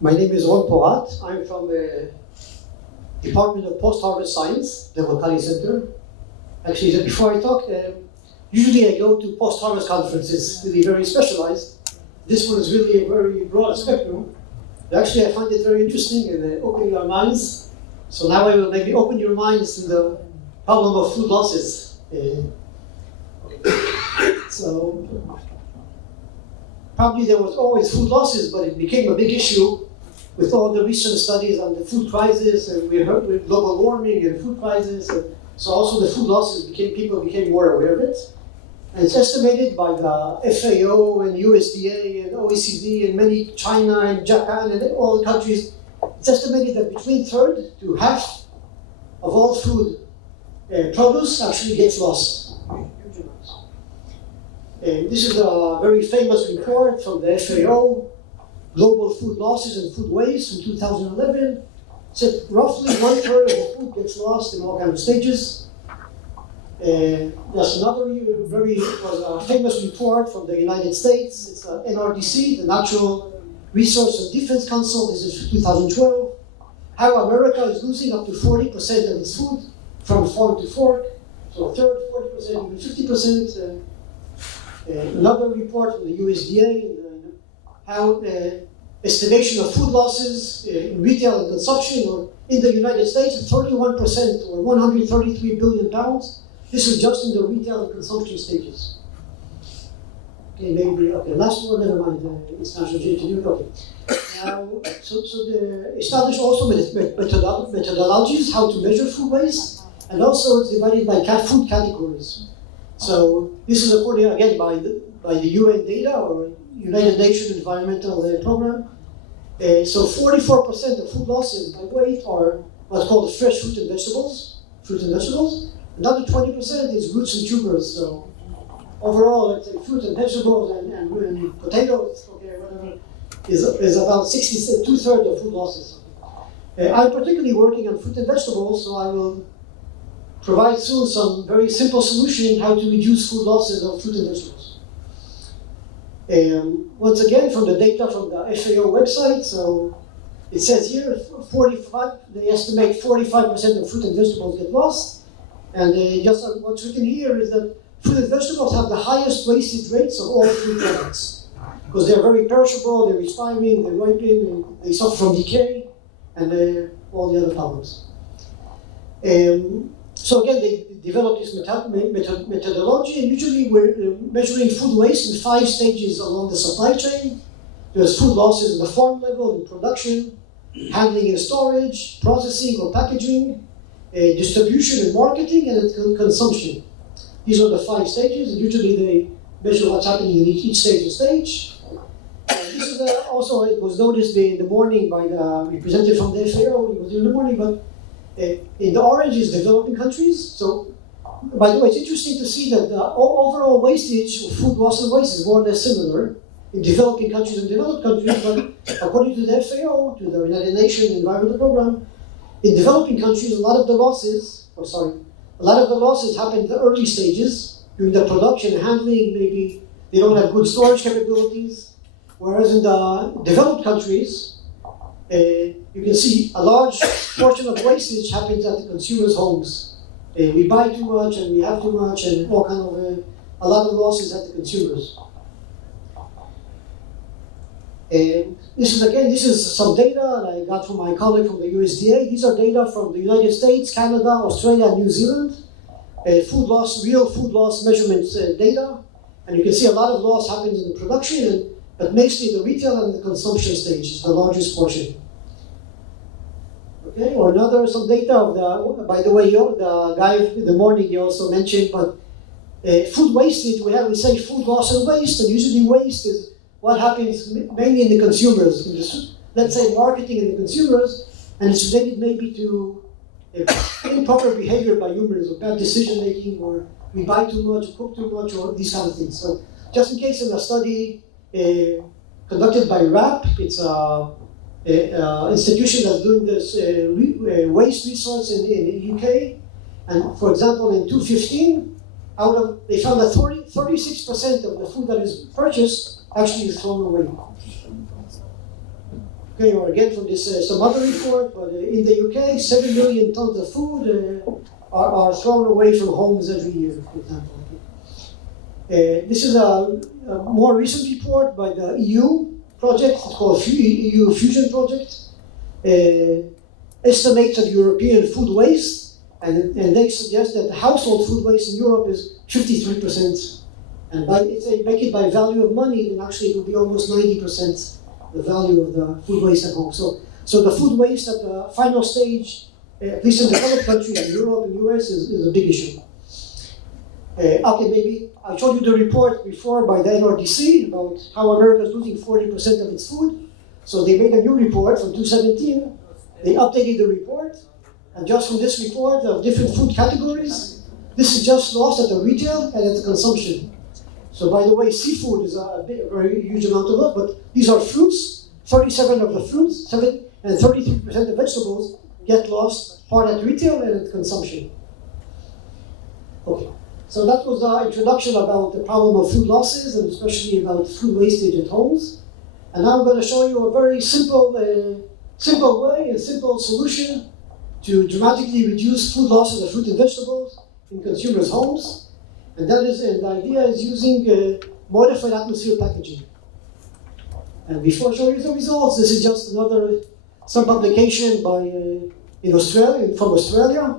My name is Porat. I'm from the Department of Postharvest Science, the Locali Center. Actually, before I talk, usually I go to post-harvest conferences, really very specialized. This one is really a very broad spectrum. Actually, I find it very interesting and opening our minds. So now I will maybe open your minds to the problem of food losses. So probably there was always food losses, but it became a big issue with all the recent studies on the food crisis, and we heard with global warming and food crisis. And so also the food losses people became more aware of it. And it's estimated by the FAO and USDA and OECD and many, China and Japan and all the countries, it's estimated that between third to half of all food produce actually gets lost. This is a very famous report from the FAO, Global Food Losses and Food Waste from 2011. It said roughly 1/3 of the food gets lost in all kinds of stages. There's another was a famous report from the United States. It's NRDC, the Natural Resource and Defense Council. This is 2012. How America is losing up to 40% of its food from farm to fork. So a third, 40%, even 50%. Another report from the USDA, how estimation of food losses in retail and consumption, or in the United States, 31%, or 133 billion pounds. This is just in the retail and consumption stages. Okay, maybe, okay, last one, never mind, it's not okay. Now, so the established also methodologies how to measure food waste, and also it's divided by food categories. So this is according, again, by the UN data, or United Nations Environmental Program. So 44% of food losses by weight are what's called fresh fruit and vegetables. Another 20% is roots and tubers. So overall, let's say fruit and vegetables and potatoes, okay, whatever, is about 2/3 of food losses. I'm particularly working on fruit and vegetables, so I will provide soon some very simple solution how to reduce food losses of fruit and vegetables. Once again, from the data from the FAO website, so it says here, they estimate 45% of fruit and vegetables get lost. And just what's written here is that fruit and vegetables have the highest wastage rates of all food products. Because they're very perishable, they're expiring, they're ripening, and they suffer from decay, and all the other problems. So again, they developed this methodology, and usually we're measuring food waste in 5 stages along the supply chain. There's food losses at the farm level, in production, handling and storage, processing or packaging, distribution and marketing, and consumption. These are the 5 stages, and usually they measure what's happening in each stage. This is also, it was noticed in the morning by the representative from the FAO, it was in the morning, but in the orange is developing countries. So, by the way, it's interesting to see that the overall wastage of food loss and waste is more or less similar in developing countries and developed countries, but according to the FAO, to the United Nations Environmental Program, in developing countries, a lot of the losses happen in the early stages, during the production, handling, maybe they don't have good storage capabilities, whereas in the developed countries, you can see a large portion of wastage happens at the consumers' homes. We buy too much and we have too much, and all kind of a lot of losses at the consumers. This is some data that I got from my colleague from the USDA. These are data from the United States, Canada, Australia, and New Zealand. Real food loss measurements data. And you can see a lot of loss happens in the production, but mostly the retail and the consumption stage is the largest portion. Okay, or some data of by the way, the guy in the morning you also mentioned, but food wastage, we say food loss and waste, and usually waste is what happens mainly in the consumers, let's say marketing in the consumers, and it's related maybe to improper behavior by humans, or bad decision making, or we buy too much, cook too much, or these kind of things. So just in case, in a study conducted by RAP, it's an institution that's doing this waste research in the UK, and for example in 2015, they found that 36% of the food that is purchased actually is thrown away. Okay, or again from this some other report, but in the UK, 7 million tons of food are thrown away from homes every year, for example. This is a more recent report by the EU project. It's called EU Fusion Project. Estimates of European food waste, and they suggest that the household food waste in Europe is 53%. And if they make it by value of money, then actually it will be almost 90% the value of the food waste at home. So the food waste at the final stage, at least in developed countries, in Europe and US, is a big issue. Okay, maybe I showed you the report before by the NRDC about how America is losing 40% of its food. So they made a new report from 2017. They updated the report, and just from this report of different food categories, this is just lost at the retail and at the consumption. So by the way, seafood is a very huge amount of it, but these are fruits. 37 of the fruits, and 33% of vegetables get lost, part at retail and at consumption. Okay, so that was the introduction about the problem of food losses, and especially about food wastage at homes. And now I'm going to show you a very simple way, a simple solution to dramatically reduce food losses of fruit and vegetables in consumers' homes. And that is, and the idea is using modified atmosphere packaging. And before I show you the results, this is just some publication by from Australia.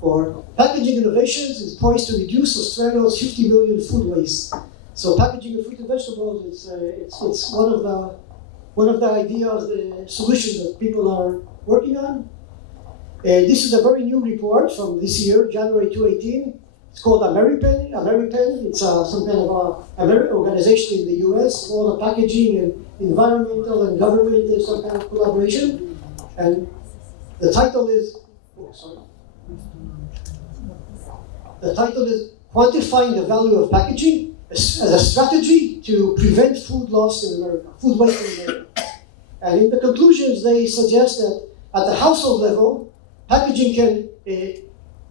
For packaging innovations is poised to reduce Australia's 50 million food waste. So packaging of fruit and vegetables, it's one of the ideas, the solutions that people are working on. This is a very new report from this year, January 2018. It's called Ameripen. It's some kind of organization in the US, all the packaging and environmental and government and some kind of collaboration. And the title is, Quantifying the Value of Packaging as a Strategy to Prevent Food Loss in America, Food Waste in America. And in the conclusions, they suggest that at the household level, packaging can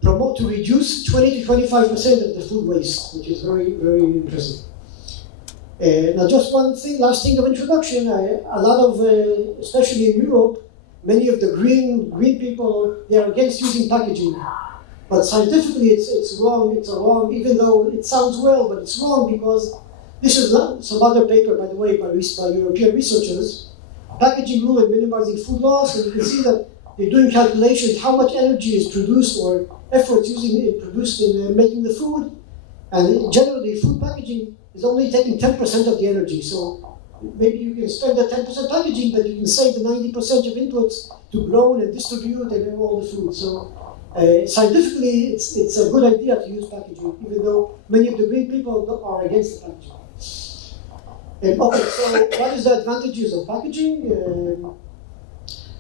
promote to reduce 20 to 25% of the food waste, which is very, very interesting. Now, just last thing of introduction. A lot of, especially in Europe, many of the green people, they are against using packaging. But scientifically, it's wrong. It's wrong, even though it sounds well, but it's wrong because this is not some other paper, by the way, by European researchers. Packaging rule in minimizing food loss, and you can see that they're doing calculations how much energy is produced or efforts produced in making the food, and generally food packaging is only taking 10% of the energy. So maybe you can spend the 10% packaging, but you can save the 90% of inputs to grow and distribute and all the food. So scientifically, it's a good idea to use packaging, even though many of the green people are against the packaging. Okay, so what is the advantages of packaging?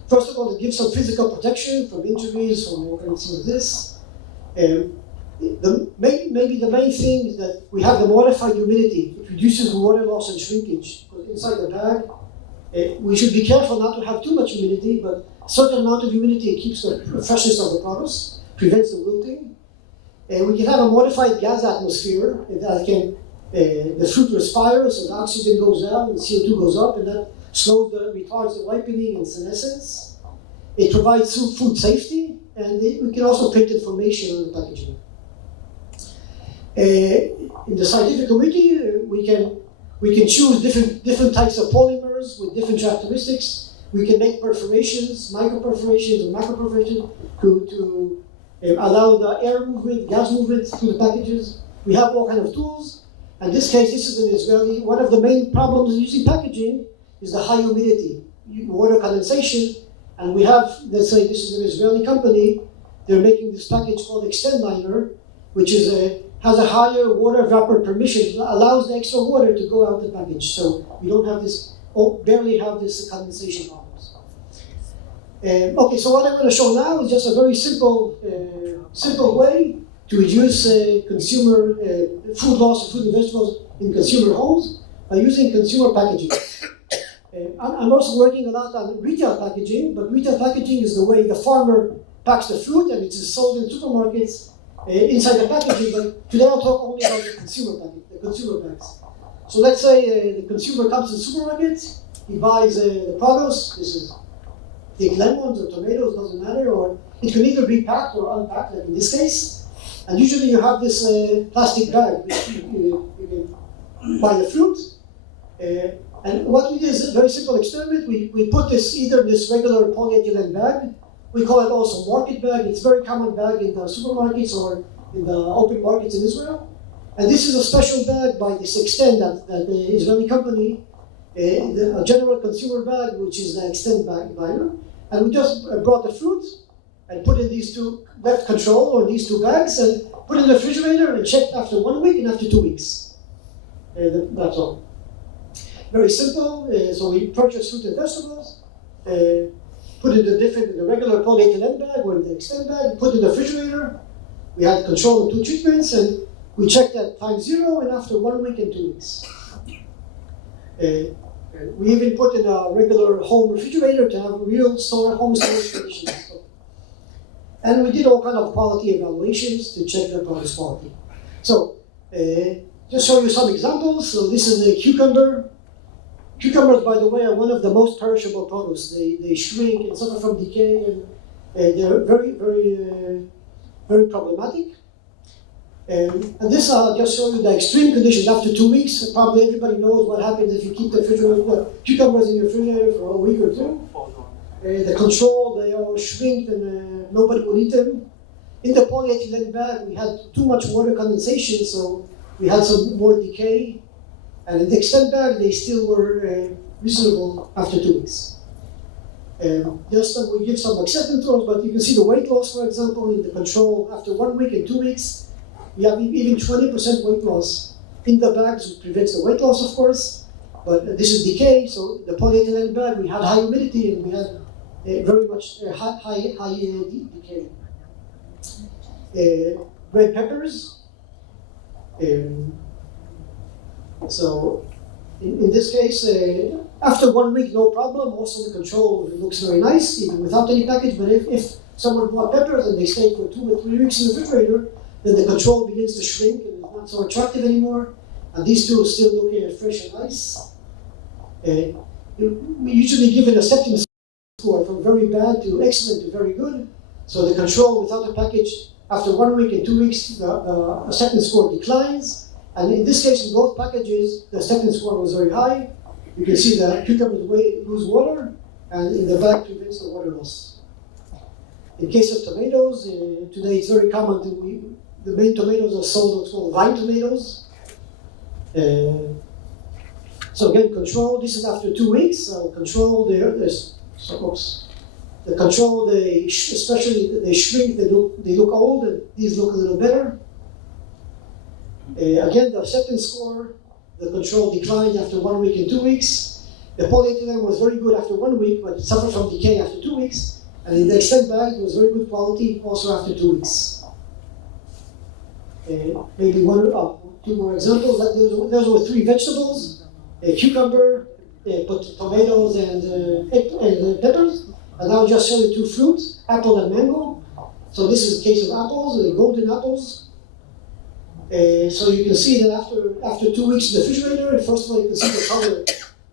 First of all, it gives some physical protection from injuries, from all kinds of this. Maybe the main thing is that we have the modified humidity. It reduces water loss and shrinkage. Because inside the bag, we should be careful not to have too much humidity, but a certain amount of humidity keeps the freshness of the products, prevents the wilting. We can have a modified gas atmosphere that can, the fruit respires, so the oxygen goes down, and CO2 goes up, and that retards the ripening and senescence. It provides food safety, and we can also print information on the packaging. In the scientific community, we can choose different types of polymers with different characteristics. We can make perforations, micro perforations and macro perforations to allow the air movement, gas movement through the packages. We have all kinds of tools. In this case, this is an Israeli. One of the main problems using packaging is the high humidity, water condensation. And we have, let's say this is an Israeli company, they're making this package called Extend Liner, which has a higher water vapor permission. It allows the extra water to go out the package. So we don't have this, barely have this condensation problems. Okay, so what I'm going to show now is just a very simple way to reduce consumer food loss of fruit and vegetables in consumer homes by using consumer packaging. I'm also working a lot on retail packaging, but retail packaging is the way the farmer packs the fruit and it's sold in supermarkets inside the packaging, but today I'll talk only about the consumer package, the consumer bags. So let's say the consumer comes to the supermarket, he buys the produce. This is, take lemons or tomatoes, doesn't matter, or it can either be packed or unpacked, like in this case. And usually you have this plastic bag. You can buy the fruit. And what we did is a very simple experiment. We put this either in this regular polyethylene bag. We call it also market bag. It's a very common bag in the supermarkets or in the open markets in Israel. And this is a special bag by this Extend, that the Israeli company, a general consumer bag, which is the Extend bag liner. And we just brought the fruit and put in these two, left control or these two bags, and put it in the refrigerator and checked after 1 week and after 2 weeks. That's all. Very simple. So we purchase fruit and vegetables, put it in the regular polyethylene bag or in the Extend bag, put it in the refrigerator. We had control of 2 treatments, and we checked at time 0 and after 1 week and 2 weeks. We even put in a regular home refrigerator to have real home storage conditions. And we did all kind of quality evaluations to check the product's quality. So, just show you some examples. So this is a cucumber. Cucumbers, by the way, are one of the most perishable produce. They shrink and suffer from decay, and they're very, very, very problematic. And this just show you the extreme conditions after 2 weeks. Probably everybody knows what happens if you keep the cucumbers in your refrigerator for a week or two. The control, they all shrink and nobody will eat them. In the polyethylene bag, we had too much water condensation, so we had some more decay. And in the Extend bag, they still were reasonable after 2 weeks. We give some acceptance terms, but you can see the weight loss, for example, in the control after 1 week and 2 weeks. We have even 20% weight loss in the bags, which prevents the weight loss, of course. But this is decay, so the polyethylene bag, we had high humidity and we had very much high decay. Red peppers. So in this case, after 1 week, no problem. Also, the control looks very nice, even without any package. But if someone bought peppers and they stayed for 2 or 3 weeks in the refrigerator, then the control begins to shrink and it's not so attractive anymore. And these two are still looking fresh and nice. We usually give it a acceptance score from very bad to excellent to very good. So the control without the package, after 1 week and 2 weeks, the acceptance score declines. And in this case, in both packages, the acceptance score was very high. You can see the cucumbers lose water, and in the bag prevents the water loss. In case of tomatoes, today it's very common the main tomatoes are sold what's called vine tomatoes. So again, control. This is after 2 weeks. So control the control. Especially they shrink. They look old, and these look a little better. Again, the acceptance score. The control declined after 1 week and 2 weeks. The polyethylene was very good after 1 week, but it suffered from decay after 2 weeks. And in the Extend bag, it was very good quality also after 2 weeks. Maybe 1 or 2 more examples. Those were 3 vegetables: cucumber, tomatoes, and peppers. And I'll just show you 2 fruits: apple and mango. So this is a case of apples, golden apples. So you can see that after 2 weeks in the refrigerator, first of all, you can see the color.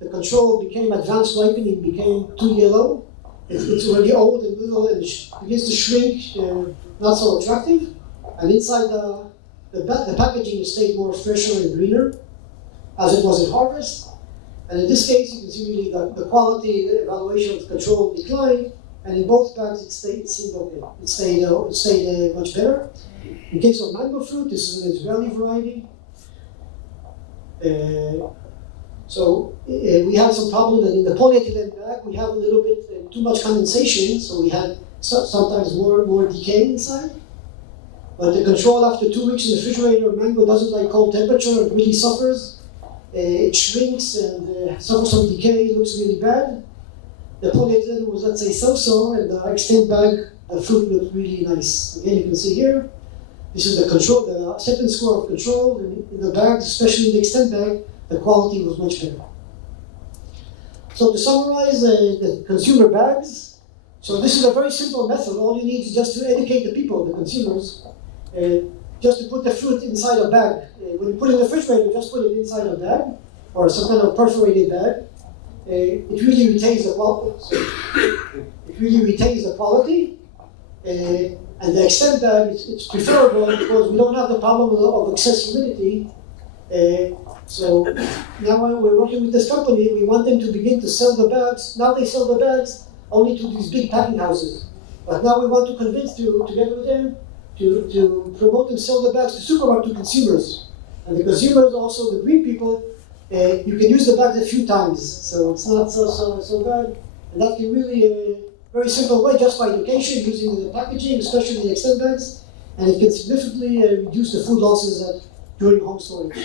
The control became advanced ripening, became too yellow. It's already old and little, and begins to shrink, not so attractive. And inside the packaging stayed more fresher and greener, as it was in harvest. And in this case, you can see really the quality, the evaluation of control declined, and in both bags it seemed okay. It stayed much better. In case of mango fruit, this is an Israeli variety. We had some problem that in the polyethylene bag we have a little bit too much condensation, so we had sometimes more decay inside. But the control after 2 weeks in the refrigerator, mango doesn't like cold temperature, it really suffers. It shrinks and suffers from decay, it looks really bad. The polyethylene was, let's say, so-so, and the Extend bag, the fruit looked really nice. Again, you can see here, this is the control, the acceptance score of control. In the bags, especially in the Extend bag, the quality was much better. So to summarize the consumer bags, so this is a very simple method. All you need is just to educate the people, the consumers, just to put the fruit inside a bag. When you put it in the refrigerator, just put it inside a bag or some kind of perforated bag. it really retains the quality. It really retains the quality, and the extend bag it's preferable because we don't have the problem of excess humidity. So now when we're working with this company, we want them to begin to sell the bags. Now they sell the bags only to these big packing houses, but now we want to convince together with them to promote and sell the bags to supermarket to consumers, and the consumers also the green people. You can use the bags a few times, so it's not so bad. And that can really, very simple way, just by education, using the packaging, especially the extend bags, and it can significantly reduce the food losses during home storage.